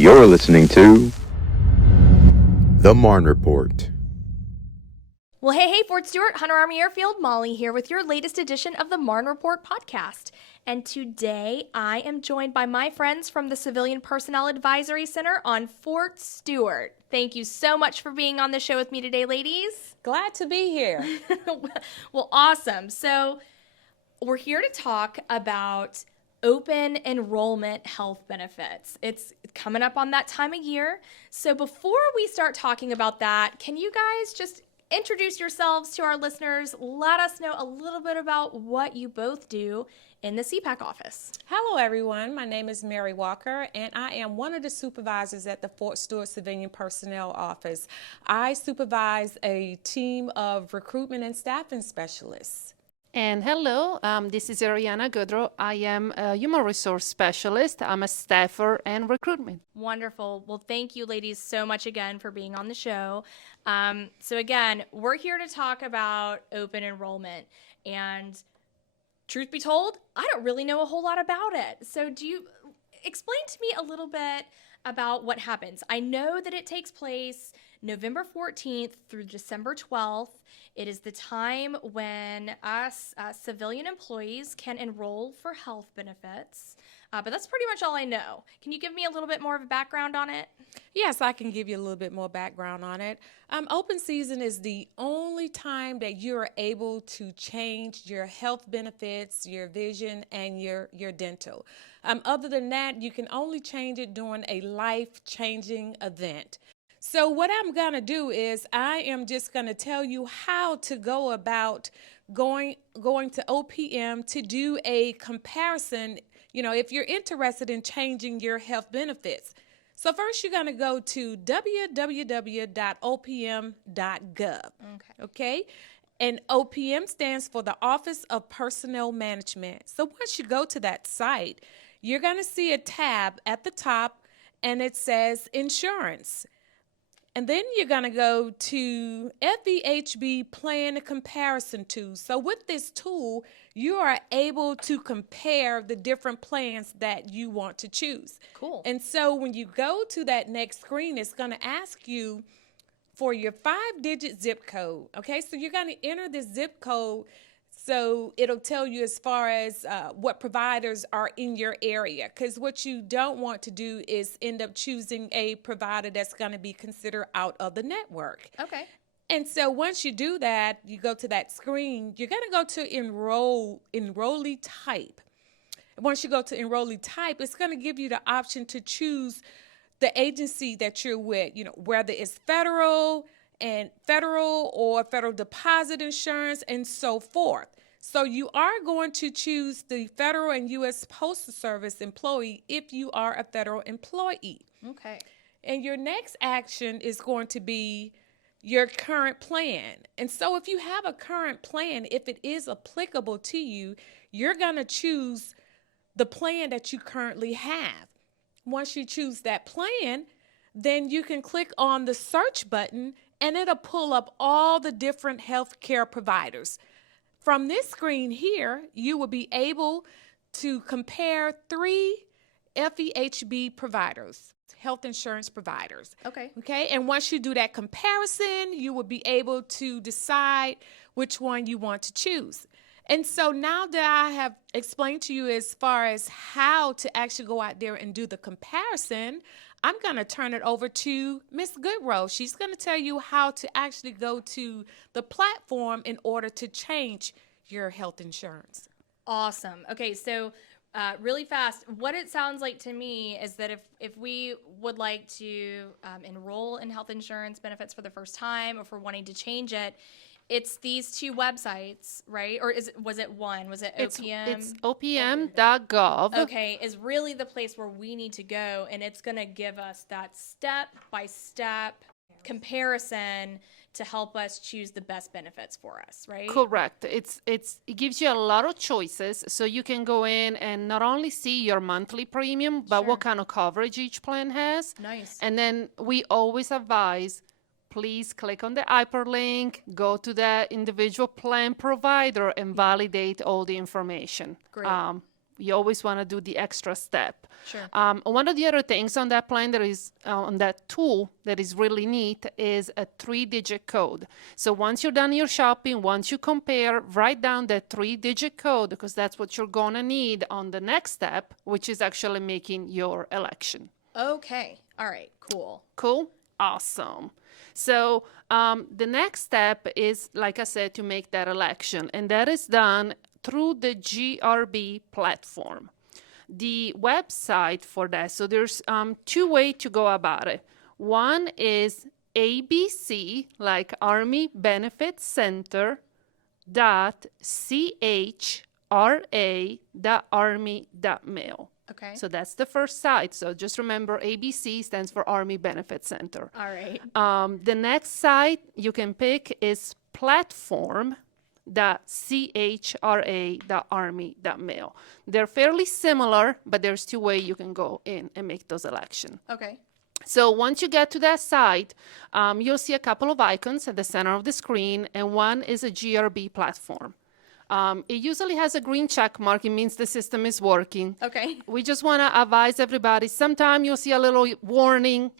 You're listening to The Marne Report. Well, hey, Fort Stewart, Hunter Army Airfield, Molly here with your latest edition of the Marne Report podcast. And today I am joined by my friends from the Civilian Personnel Advisory Center on Fort Stewart. Thank you so much for being on the show with me today, ladies. Glad to be here. Well, awesome. So we're here to talk about open enrollment health benefits. It's coming up on that time of year. So before we start talking about that, can you guys just introduce yourselves to our listeners? Let us know a little bit about what you both do in the CPAC office. Hello, everyone. My name is Mary Walker, and I am one of the supervisors at the Fort Stewart Civilian Personnel Office. I supervise a team of recruitment and staffing specialists. And hello, this is Ariana Goodrow. I am a human resource specialist. I'm a staffer and recruitment. Wonderful. Well, thank you, ladies, so much again for being on the show. So again, we're here to talk about open enrollment. And truth be told, I don't really know a whole lot about it. So do you explain to me a little bit about what happens? I know that it takes place November 14th through December 12th. It is the time when us civilian employees can enroll for health benefits. But that's pretty much all I know. Can you give me a little bit more of a background on it? Yes, I can give you a little bit more background on it. Open season is the only time that you're able to change your health benefits, your vision, and your dental. Other than that, you can only change it during a life-changing event. So what I'm going to do is I am just going to tell you how to go about going to OPM to do a comparison, if you're interested in changing your health benefits. So first you're going to go to www.opm.gov. Okay? And OPM stands for the Office of Personnel Management. So once you go to that site, you're going to see a tab at the top and it says insurance. And then you're going to go to FEHB Plan Comparison Tool. So with this tool, you are able to compare the different plans that you want to choose. Cool. And so when you go to that next screen, it's going to ask you for your 5-digit zip code. Okay, so you're going to enter the zip code. So it'll tell you as far as what providers are in your area, because what you don't want to do is end up choosing a provider that's going to be considered out of the network. Okay. And so once you do that, you go to that screen, you're going to go to enrollee type. Once you go to enrollee type, it's going to give you the option to choose the agency that you're with, whether it's federal or federal deposit insurance and so forth. So you are going to choose the federal and U.S. Postal Service employee if you are a federal employee. Okay. And your next action is going to be your current plan. And so if you have a current plan, if it is applicable to you, you're going to choose the plan that you currently have. Once you choose that plan, then you can click on the search button and it'll pull up all the different healthcare providers. From this screen here, you will be able to compare 3 FEHB providers, health insurance providers. Okay. Okay, and once you do that comparison, you will be able to decide which one you want to choose. And so now that I have explained to you as far as how to actually go out there and do the comparison, I'm going to turn it over to Ms. Goodrow. She's going to tell you how to actually go to the platform in order to change your health insurance. Awesome. Okay, so really fast, what it sounds like to me is that if we would like to enroll in health insurance benefits for the first time, or if we're wanting to change it, it's these 2 websites, right? Or was it one? Was it OPM? It's opm.gov. Okay, is really the place where we need to go, and it's going to give us that step-by-step comparison to help us choose the best benefits for us, right? Correct. It gives you a lot of choices, so you can go in and not only see your monthly premium, but what kind of coverage each plan has. Nice. And then we always advise, please click on the hyperlink, go to the individual plan provider, and validate all the information. Great. you always want to do the extra step. Sure. One of the other things on that plan that is on that tool that is really neat is a 3-digit code. So once you're done your shopping, once you compare, write down that 3-digit code because that's what you're going to need on the next step, which is actually making your election. Okay. All right. Cool. Cool? Awesome. So the next step is, like I said, to make that election, and that is done through the GRB platform. The website for that, so there's 2 ways to go about it. One is ABC, like Army Benefit Center, .chra.army.mil. Okay. So that's the first site. So just remember, ABC stands for Army Benefit Center. All right. The next site you can pick is platform.chra.army.mil. They're fairly similar, but there's 2 ways you can go in and make those elections. Okay. So once you get to that site, you'll see a couple of icons at the center of the screen, and one is a GRB platform. It usually has a green check mark. It means the system is working. Okay. We just want to advise everybody. Sometime you'll see a little warning.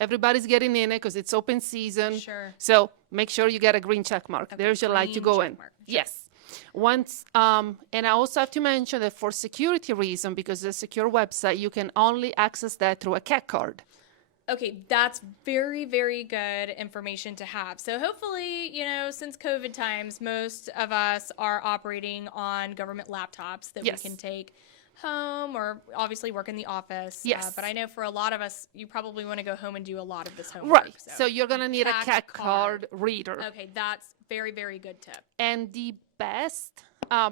Everybody's getting in it because it's open season. Sure. So make sure you get a green check mark. There's your light to green go check in. mark. Sure. Yes. Once, and I also have to mention that for security reason, because it's a secure website, you can only access that through a CAC card. Okay, that's very, very good information to have. So hopefully, since COVID times, most of us are operating on government laptops that Yes. we can take home or obviously work in the office. Yes. But I know for a lot of us, you probably want to go home and do a lot of this homework. Right. So you're going to need a CAC CAC card. card reader. Okay, that's very, very good tip. And the best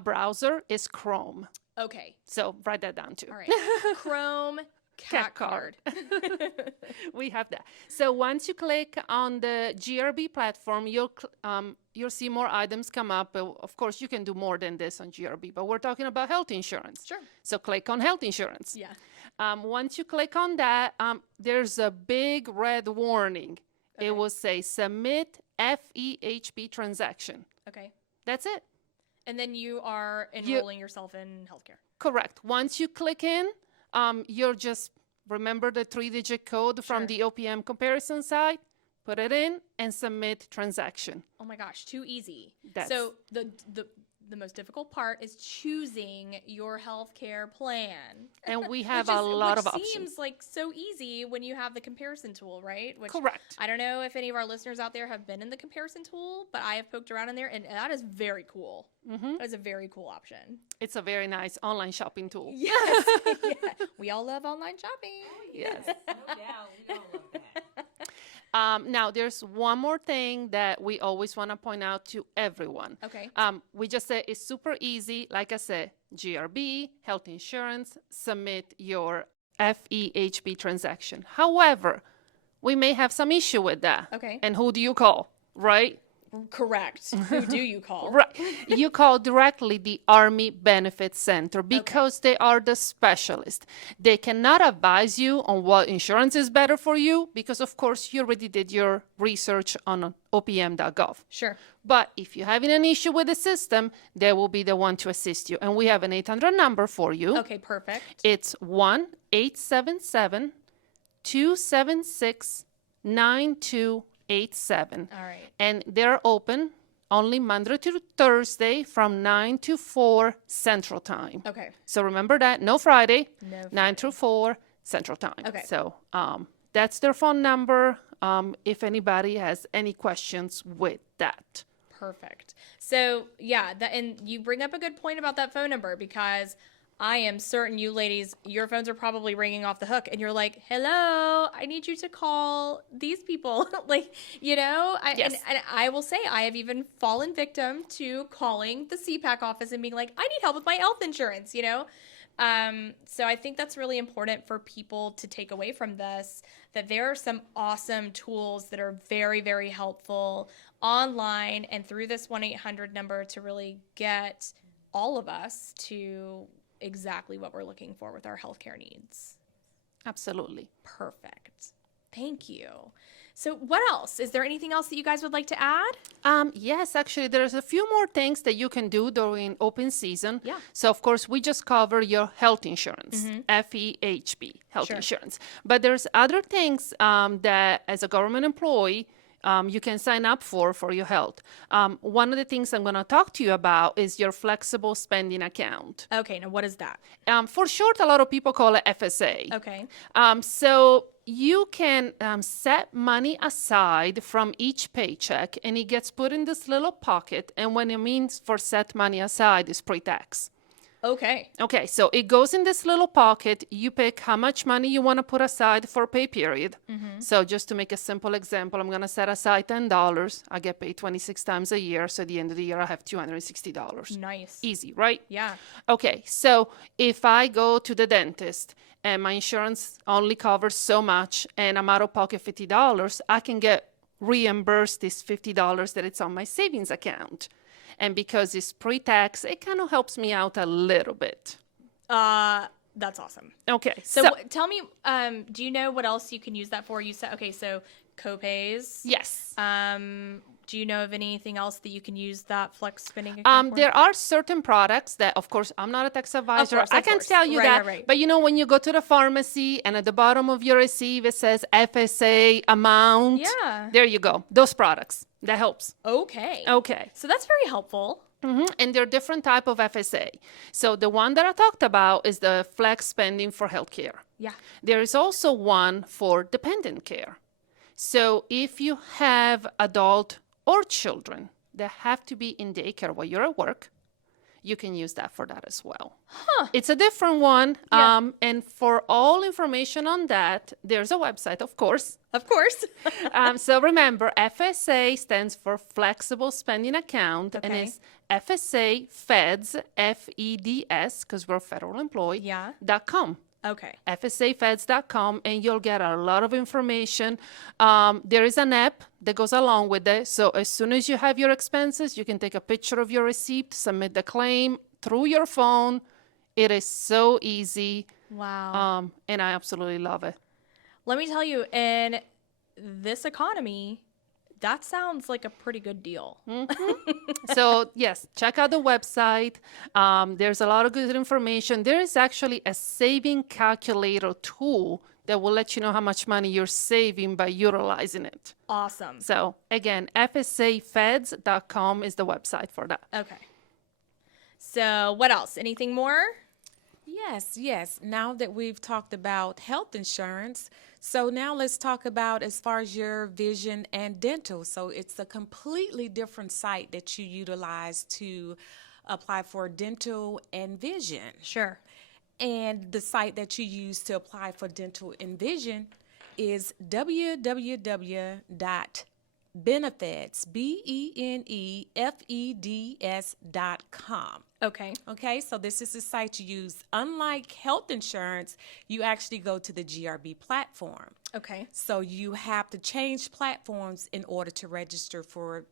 browser is Chrome. Okay, So write that down too. all right. Chrome CAC card. We have that. So once you click on the GRB platform, you'll see more items come up. Of course, you can do more than this on GRB, but we're talking about health insurance. Sure. So click on health insurance. Yeah. Once you click on that, there's a big red warning. Okay. It will say submit FEHB transaction. Okay. That's it. And then you are enrolling yourself in healthcare. Correct. Once you click in, you're just remember the 3-digit code from Sure. the OPM comparison site, put it in, and submit transaction. Oh my gosh, too easy. That's- So the most difficult part is choosing your healthcare plan. And we have Which a lot of which options. seems like so easy when you have the comparison tool, right? Which Correct. I don't know if any of our listeners out there have been in the comparison tool, but I have poked around in there, and that is very cool. Mm-hmm. That is a very cool option. It's a very nice online shopping tool. Yes. Yeah. We all love online shopping. Yes. No doubt, we all love that. Now, there's one more thing that we always want to point out to everyone. Okay. We just say it's super easy. Like I said, GRB, health insurance, submit your FEHB transaction. However, we may have some issue with that. Okay. And who do you call, right? Correct. Who do you call? Right. You call directly the Army Benefit Center because they are the specialist. They cannot advise you on what insurance is better for you because, of course, you already did your research on opm.gov. Sure. But if you're having an issue with the system, they will be the one to assist you. And we have an 800 number for you. Okay, perfect. It's 1-877-276-9287. All right. And they're open only Monday to Thursday from 9 to 4 Central Time. Okay. So remember that, no Friday, No 9 to 4 Central Time. Okay. So that's their phone number if anybody has any questions with that. Perfect. So yeah, and you bring up a good point about that phone number because I am certain you ladies, your phones are probably ringing off the hook and you're like, hello, I need you to call these people. Yes. And I will say I have even fallen victim to calling the CPAC office and being like, I need help with my health insurance, So I think that's really important for people to take away from this, that there are some awesome tools that are very, very helpful online and through this 1-800 number to really get all of us to exactly what we're looking for with our healthcare needs. Absolutely. Perfect. Thank you. So what else? Is there anything else that you guys would like to add? Yes, actually, there's a few more things that you can do during open season. Yeah. So, of course, we just cover your health insurance, FEHB, health Sure. insurance. But there's other things that, as a government employee, you can sign up for your health. One of the things I'm going to talk to you about is your flexible spending account. Okay, now what is that? For short, a lot of people call it FSA. Okay. So you can set money aside from each paycheck, and it gets put in this little pocket. And what it means for set money aside is pre-tax. Okay. Okay, so it goes in this little pocket. You pick how much money you want to put aside for a pay period. So just to make a simple example, I'm going to set aside $10. I get paid 26 times a year. So at the end of the year, I have $260. Nice. Easy, right? Yeah. Okay, so if I go to the dentist and my insurance only covers so much and I'm out of pocket $50, I can get reimbursed this $50 that it's on my savings account. And because it's pre-tax, it kind of helps me out a little bit. That's awesome. Okay, So, tell me, do you know what else you can use that for? You said, okay, so copays. yes. Do you know of anything else that you can use that flex spending account for? There are certain products that, of course, I'm not a tax advisor. course, I of can course. tell you Right, that. right. But you know, when you go to the pharmacy and at the bottom of your receipt, it says FSA amount. Yeah. There you go. Those products. That helps. Okay. Okay. So that's very helpful. And there are different type of FSA. So the one that I talked about is the flex spending for healthcare. Yeah. There is also one for dependent care. So if you have adult or children that have to be in daycare while you're at work, you can use that for that as well. It's a different one. Yeah. And for all information on that, there's a website, of course. Of course. So remember, FSA stands for Flexible Spending Account, and Okay. it's FSA Feds, FEDS, because we're a federal employee, Yeah. .com. Okay. FSAFeds.com, and you'll get a lot of information. There is an app that goes along with it. So as soon as you have your expenses, you can take a picture of your receipt, submit the claim through your phone. It is so easy, Wow. and I absolutely love it. Let me tell you, in this economy, that sounds like a pretty good deal. So yes, check out the website. There's a lot of good information. There is actually a saving calculator tool that will let you know how much money you're saving by utilizing it. Awesome. So again, FSAFeds.com is the website for that. Okay. So what else? Anything more? Yes. Now that we've talked about health insurance, so now let's talk about as far as your vision and dental. So it's a completely different site that you utilize to apply for dental and vision. Sure. And the site that you use to apply for dental and vision is www.benefits.com. Okay. Okay, so this is the site you use. Unlike health insurance, you actually go to the GRB platform. Okay. So you have to change platforms in order to register for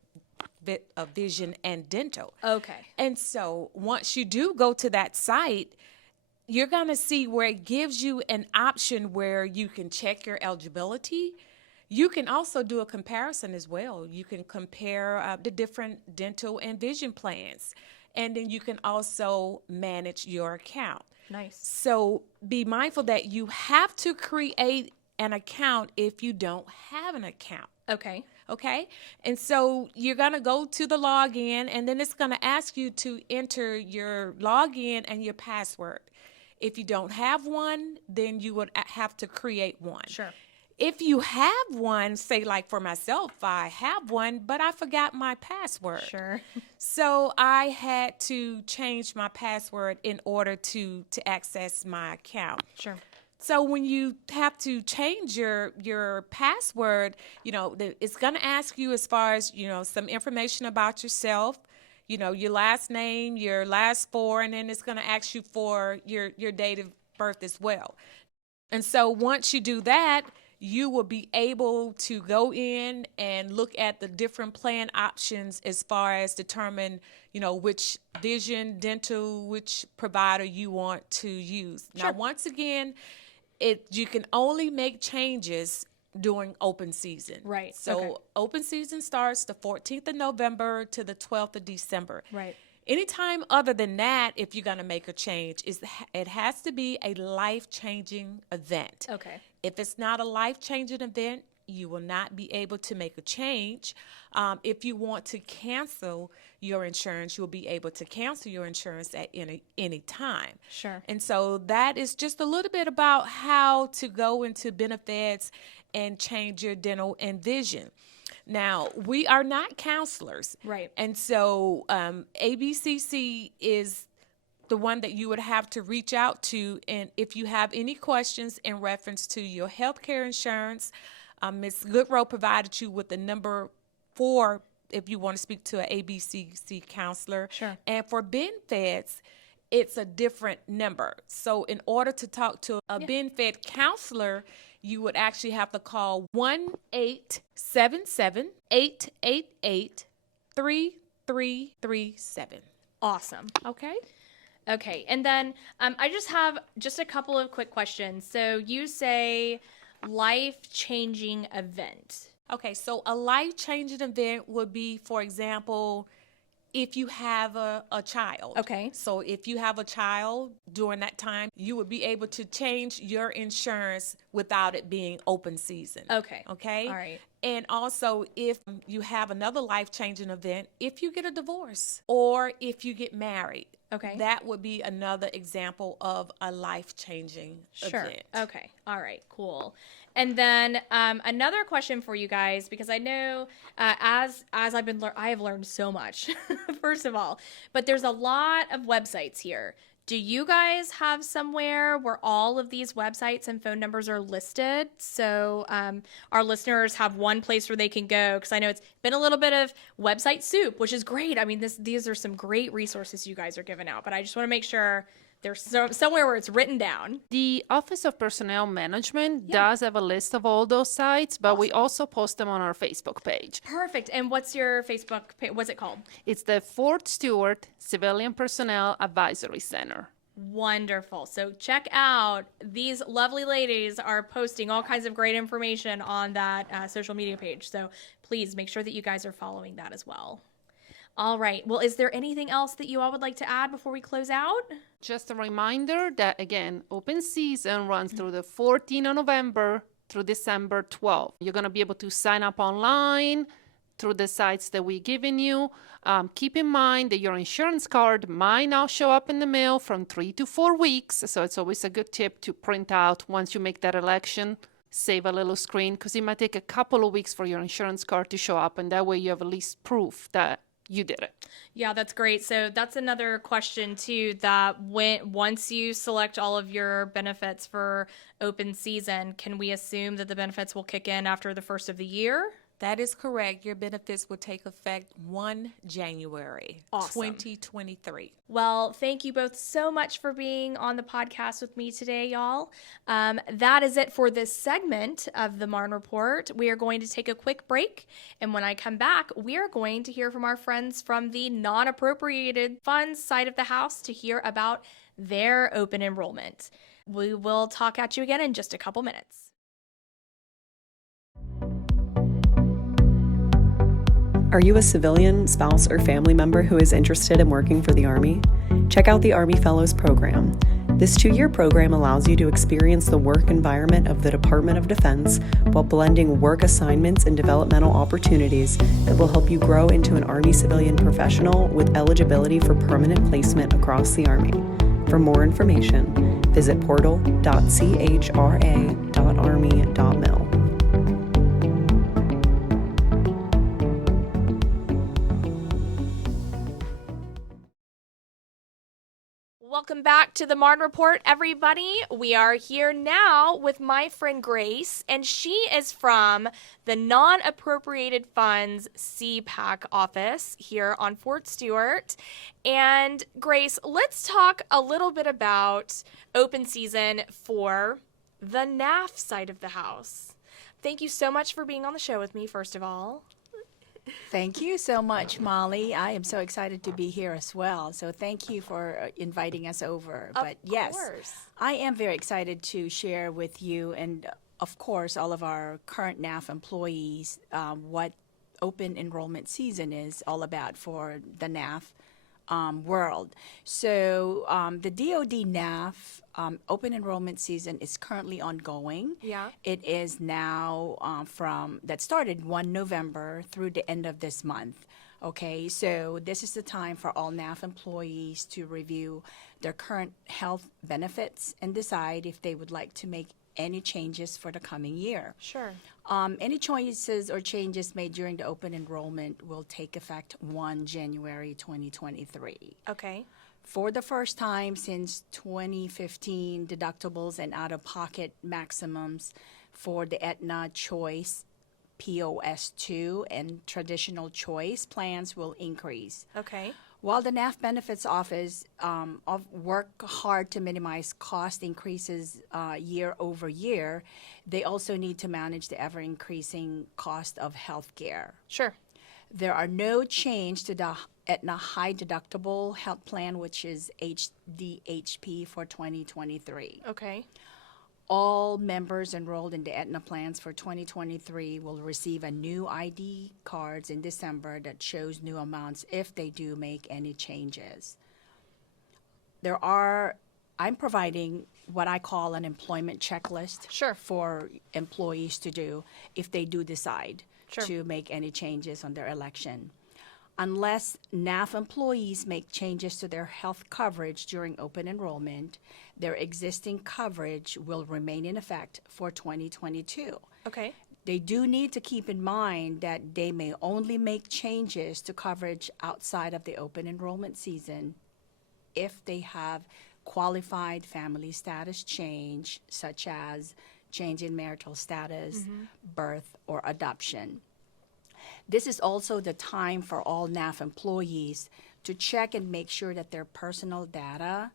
vision and dental. Okay. And so once you do go to that site, you're going to see where it gives you an option where you can check your eligibility. You can also do a comparison as well. You can compare the different dental and vision plans. And then you can also manage your account. Nice. So be mindful that you have to create an account if you don't have an account. Okay. Okay? And so you're going to go to the login, and then it's going to ask you to enter your login and your password. If you don't have one, then you would have to create one. Sure. If you have one, say like for myself, I have one, but I forgot my password. Sure. So I had to change my password in order to access my account. Sure. So when you have to change your password, it's going to ask you as far as, some information about yourself, your last name, your last four, and then it's going to ask you for your date of birth as well. And so once you do that, you will be able to go in and look at the different plan options as far as determine, which vision, dental, which provider you want to use. Sure. Now, once again, you can only make changes during open season. Right, So okay. open season starts the 14th of November to the 12th of December. Right. Anytime other than that, if you're going to make a change, it has to be a life-changing event. Okay. If it's not a life-changing event, you will not be able to make a change. If you want to cancel your insurance, you'll be able to cancel your insurance at any time. Sure. And so that is just a little bit about how to go into benefits and change your dental and vision. Now, we are not counselors. Right. And so ABCC is the one that you would have to reach out to. And if you have any questions in reference to your health care insurance, Ms. Goodrow provided you with the number 4 if you want to speak to an ABCC counselor. Sure. And for benefits, it's a different number. So in order to talk to a benefit counselor, you would actually have to call 1-877-888-3337. Awesome. Okay? Okay. And then I just have just a couple of quick questions. So you say life-changing event. Okay, so a life-changing event would be, for example, if you have a child. Okay. So if you have a child during that time, you would be able to change your insurance without it being open season. Okay. Okay? All right. And also, if you have another life-changing event, if you get a divorce or if you get married, Okay. that would be another example of a life-changing Sure. event. Okay. All right. Cool. And then another question for you guys, because I know as I have learned so much, first of all, but there's a lot of websites here. Do you guys have somewhere where all of these websites and phone numbers are listed? So our listeners have one place where they can go, because I know it's been a little bit of website soup, which is great. I mean, these are some great resources you guys are giving out, but I just want to make sure there's somewhere where it's written down. The Office of Personnel Management does have a list of all those sites, but we also post them on our Facebook page. Perfect. And what's your Facebook page? What's it called? It's the Fort Stewart Civilian Personnel Advisory Center. Wonderful. So check out, these lovely ladies are posting all kinds of great information on that social media page. So please make sure that you guys are following that as well. All right. Well, is there anything else that you all would like to add before we close out? Just a reminder that, again, open season runs through the 14th of November through December 12th. You're going to be able to sign up online through the sites that we're giving you. Keep in mind that your insurance card might not show up in the mail from 3 to 4 weeks. So it's always a good tip to print out once you make that election. Save a little screen, because it might take a couple of weeks for your insurance card to show up. And that way you have at least proof that you did it. Yeah, that's great. So that's another question too, that once you select all of your benefits for open season, can we assume that the benefits will kick in after the first of the year? That is correct. Your benefits will take effect 1 January, Awesome. 2023. Well, thank you both so much for being on the podcast with me today, y'all. That is it for this segment of the Marne Report. We are going to take a quick break, and when I come back, we are going to hear from our friends from the non-appropriated funds side of the house to hear about their open enrollment. We will talk at you again in just a couple minutes. Are you a civilian, spouse, or family member who is interested in working for the Army? Check out the Army Fellows Program. This 2-year program allows you to experience the work environment of the Department of Defense while blending work assignments and developmental opportunities that will help you grow into an Army civilian professional with eligibility for permanent placement across the Army. For more information, visit portal.chra.army.mil. Welcome back to the Marne Report, everybody. We are here now with my friend Grace, and she is from the Non-Appropriated Funds CPAC office here on Fort Stewart. And Grace, let's talk a little bit about open season for the NAF side of the house. Thank you so much for being on the show with me, first of all. Thank you so much, Molly. I am so excited to be here as well. So thank you for inviting us over. But yes, course. I am very excited to share with you and of course, all of our current NAF employees what open enrollment season is all about for the NAF world. So the DoD NAF open enrollment season is currently ongoing. Yeah. It is now that started 1 November through the end of this month. Okay, so this is the time for all NAF employees to review their current health benefits and decide if they would like to make any changes for the coming year. Sure. Any choices or changes made during the open enrollment will take effect 1 January 2023. Okay. For the first time since 2015, deductibles and out-of-pocket maximums for the Aetna Choice POS2 and traditional choice plans will increase. Okay. While the NAF Benefits Office work hard to minimize cost increases year over year, they also need to manage the ever-increasing cost of health care. Sure. There are no change to the Aetna High Deductible Health Plan, which is HDHP for 2023. Okay. All members enrolled in the Aetna plans for 2023 will receive a new ID cards in December that shows new amounts if they do make any changes. I'm providing what I call an employment checklist Sure. for employees to do if they do decide Sure. to make any changes on their election. Unless NAF employees make changes to their health coverage during open enrollment, their existing coverage will remain in effect for 2022. Okay. They do need to keep in mind that they may only make changes to coverage outside of the open enrollment season if they have qualified family status change, such as change in marital status, birth, or adoption. This is also the time for all NAF employees to check and make sure that their personal data,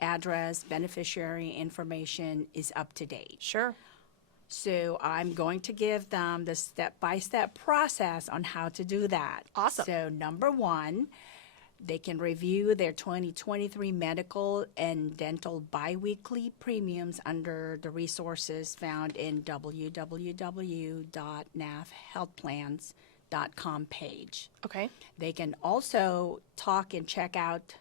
address, beneficiary information is up to date. Sure. So I'm going to give them the step-by-step process on how to do that. Awesome. So number one, they can review their 2023 medical and dental biweekly premiums under the resources found in www.nafhealthplans.com page. Okay. They can also talk and check out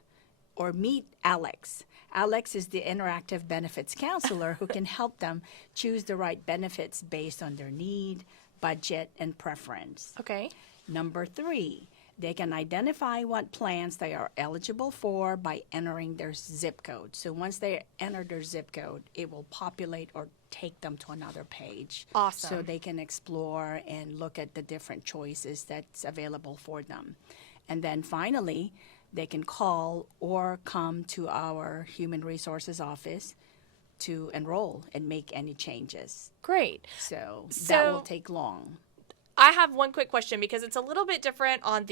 or meet Alex. Alex is the interactive benefits counselor who can help them choose the right benefits based on their need, budget, and preference. Okay. Number three, they can identify what plans they are eligible for by entering their zip code. So once they enter their zip code, it will populate or take them to another page. Awesome. So they can explore and look at the different choices that's available for them. And then finally, they can call or come to our Human Resources office to enroll and make any changes. Great. So that So- will take long. I have one quick question because it's a little bit different on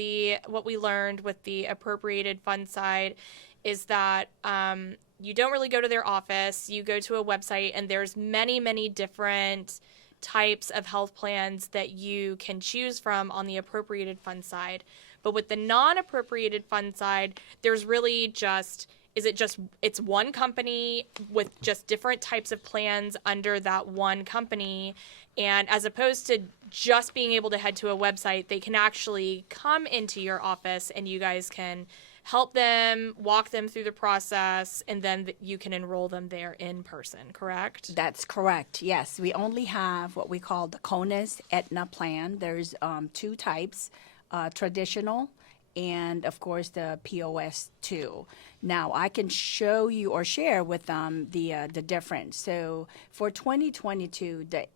what we learned with the appropriated fund side is that you don't really go to their office. You go to a website and there's many, many different types of health plans that you can choose from on the appropriated fund side. But with the non-appropriated fund side, there's really it's one company with just different types of plans under that one company. And as opposed to just being able to head to a website, they can actually come into your office and you guys can help them, walk them through the process, and then you can enroll them there in person, correct? That's correct. Yes, we only have what we call the CONUS Aetna plan. There's two types, traditional and, of course, the POS2. Now, I can show you or share with them the difference. So for 2022, the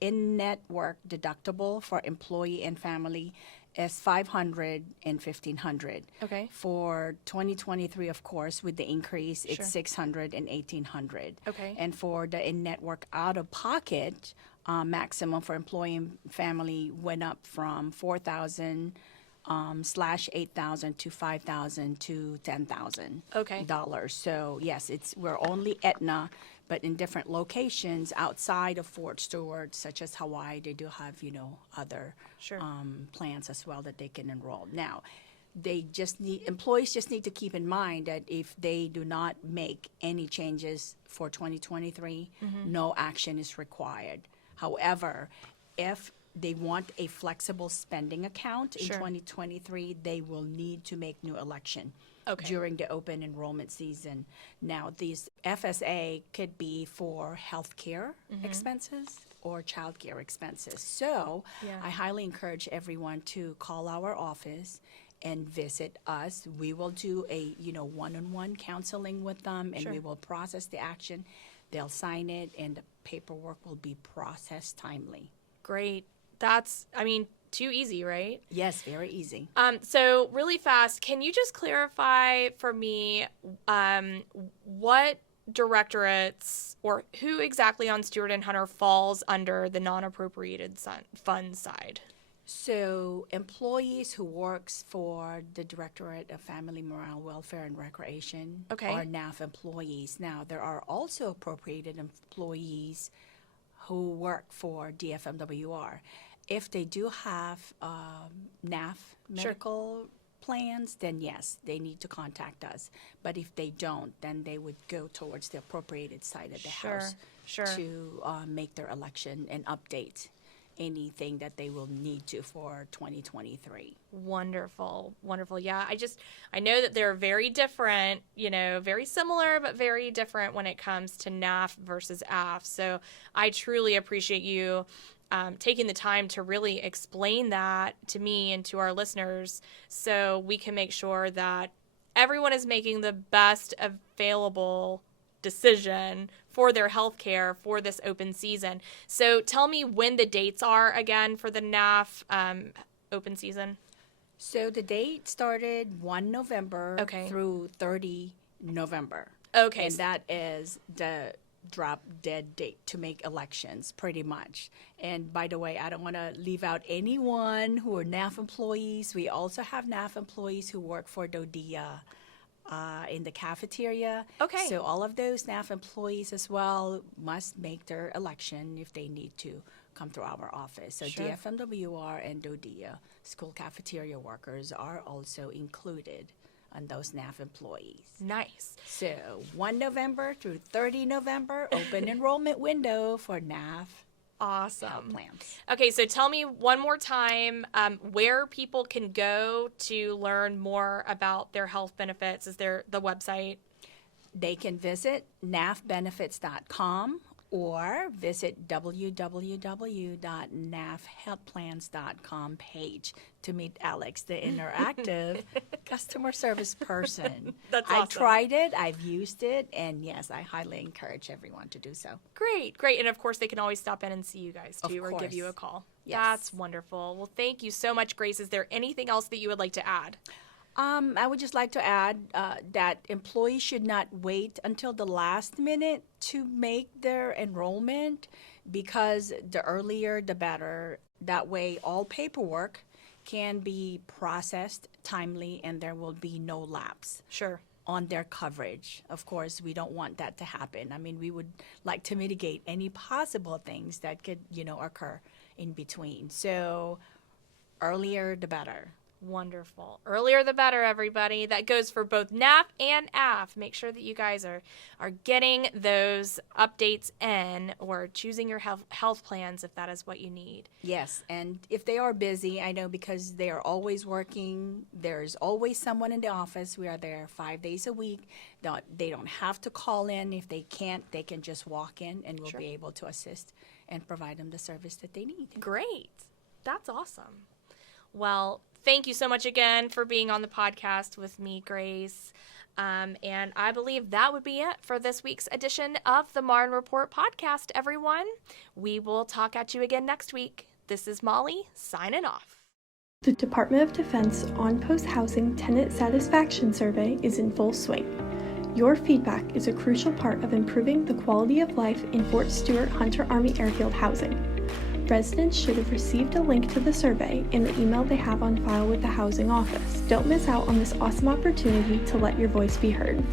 in-network deductible for employee and family is $500 and $1,500. Okay. For 2023, of course, with the increase, it's Sure. $600 and $1,800. Okay. And for the in-network out-of-pocket, maximum for employee and family went up from $4,000 slash $8,000 to $5,000 to $10,000. Okay. Dollars. So yes, we're only Aetna, but in different locations outside of Fort Stewart, such as Hawaii, they do have other Sure. plans as well that they can enroll. Now, employees just need to keep in mind that if they do not make any changes for 2023, no action is required. However, if they want a flexible spending account in 2023, they will need to make new election during the open enrollment season. Now, these FSA could be for healthcare expenses or childcare expenses. So I highly encourage everyone to call our office and visit us. We will do a one-on-one counseling with them, and we will process the action. They'll sign it, and the paperwork will be processed timely. Great. That's, too easy, right? Yes, very easy. So really fast, can you just clarify for me what directorates or who exactly on Stewart and Hunter falls under the non-appropriated funds side? So employees who works for the Directorate of Family Morale, Welfare, and Recreation are NAF employees. Now, there are also appropriated employees who work for DFMWR. If they do have NAF medical plans, then yes, they need to contact us. But if they don't, then they would go towards the appropriated side of the house to make their election and update anything that they will need to for 2023. Wonderful. Wonderful. Yeah, I know that they're very different, very similar, but very different when it comes to NAF versus AF. So I truly appreciate you taking the time to really explain that to me and to our listeners so we can make sure that everyone is making the best available decision for their health care for this open season. So tell me when the dates are again for the NAF open season. So the date started 1 November through 30 November. Okay. And that is the drop dead date to make elections, pretty much. And by the way, I don't want to leave out anyone who are NAF employees. We also have NAF employees who work for DODEA in the cafeteria. Okay. So all of those NAF employees as well must make their election if they need to come through our office. So DFMWR and DODEA school cafeteria workers are also included on those NAF employees. Nice. So 1 November through 30 November, open enrollment window for NAF Awesome. plans. Okay, so tell me one more time where people can go to learn more about their health benefits. Is there the website? They can visit nafbenefits.com or visit www.nafhealthplans.com page to meet Alex, the interactive customer service person. That's I awesome. tried it, I've used it, and yes, I highly encourage everyone to do so. Great. And of course, they can always stop in and see you guys too, or give course. you a call. Yes. That's wonderful. Well, thank you so much, Grace. Is there anything else that you would like to add? I would just like to add that employees should not wait until the last minute to make their enrollment, because the earlier the better. That way, all paperwork can be processed timely and there will be no lapse Sure. on their coverage. Of course, we don't want that to happen. I mean, we would like to mitigate any possible things that could, occur in between. So earlier the better. Wonderful. Earlier the better, everybody. That goes for both NAF and AF. Make sure that you guys are getting those updates in or choosing your health plans if that is what you need. Yes, and if they are busy, I know because they are always working, there's always someone in the office. We are there 5 days a week. They don't have to call in. If they can't, they can just walk in and we'll be able to assist and provide them the service that they need. Great. That's awesome. Well, thank you so much again for being on the podcast with me, Grace. And I believe that would be it for this week's edition of the Marne Report podcast, everyone. We will talk at you again next week. This is Molly, signing off. The Department of Defense On-Post Housing Tenant Satisfaction Survey is in full swing. Your feedback is a crucial part of improving the quality of life in Fort Stewart Hunter Army Airfield housing. Residents should have received a link to the survey in the email they have on file with the housing office. Don't miss out on this awesome opportunity to let your voice be heard.